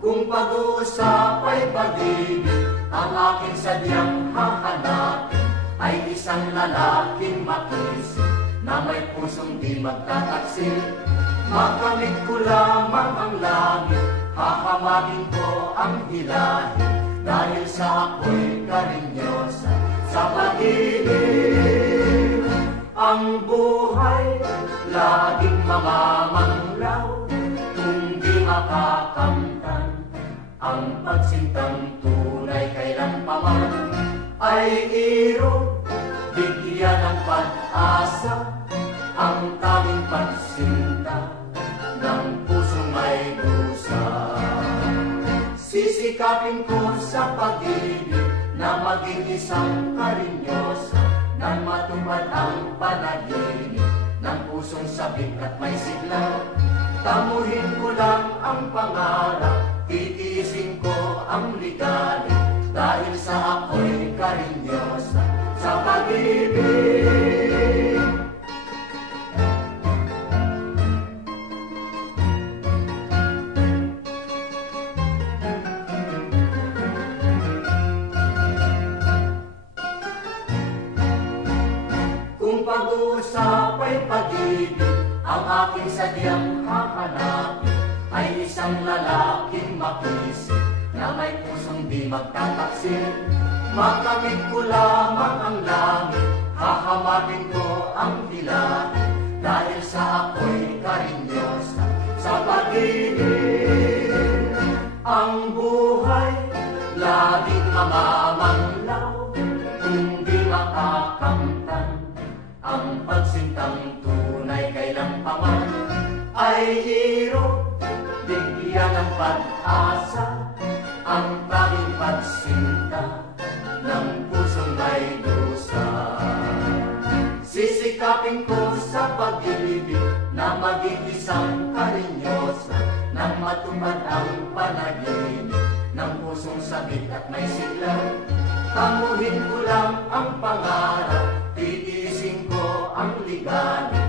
Kung pag-uusap ay pag-ibig, ang aking sadyang hahanapin ay isang lalaking makisig na may pusong di magtataksil. Makamit ko lamang ang langit, hahamagin ko ang hilahin, dahil sa ako'y karinyosa sa pag-ibig. Ang buhay laging mamamanglaw kung di makakamtan. Ang pagsintang tunay kailanpaman ay irog, bigyan ng pag-asa ang tanging pagsinta ng pusong may dusa. Sisikapin ko sa pag-ibig na maging isang karinyosa, nang matupad ang panaginip ng pusong sabik at may sigla. Tamuhin ko lang ang pangarap, titiisin ko ang ligalig, dahil sa ako'y karinyosa sa pag-ibig. Kung pag-uusap ay pag-ibig, ang aking sadyang hahanapin ay isang lalaking makisig na may pusong di magtataksil. Makamit ko lamang ang langit, hahamagin ko ang hilahin, dahil sa ako'y karinyosa sa pag-ibig. Ang buhay laging mamamanglaw kung di makakamtan. Ang pagsintang tunay kailanpaman ay irog, bigyan ng pag-asa ang tanging pagsinta ng pusong may dusa. Sisikapin ko sa pag-ibig na maging isang karinyosa, nang matupad ang panaginip ng pusong sabik at may sigla. Tamuhin ko lang ang pangarap, titiisin ko ang ligalig,